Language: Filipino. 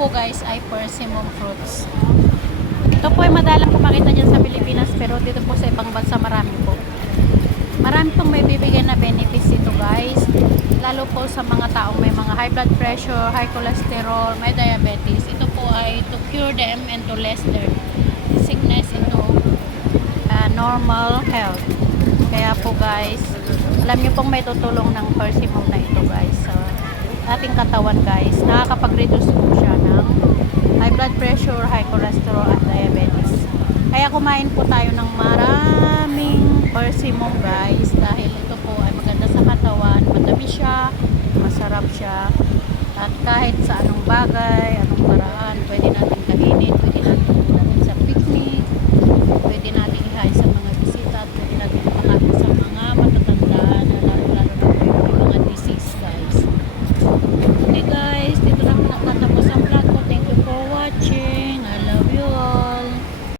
po guys ay persimmon fruits. Ito po ay madalang po makita dyan sa Pilipinas, pero dito po sa ibang bansa marami po. Marami pong may bibigyan na benefits ito guys. Lalo po sa mga taong may mga high blood pressure, high cholesterol, may diabetes. Ito po ay to cure them and to less their sickness into normal health. Kaya po guys, alam nyo pong may tutulong ng persimmon na ito guys sa ating katawan guys. Nakakapag-reduce po siya ng high blood pressure, high cholesterol at diabetes. Kaya kumain po tayo ng maraming persimmon guys, dahil ito po ay maganda sa katawan, matamis siya, masarap siya, at kahit sa anong bagay at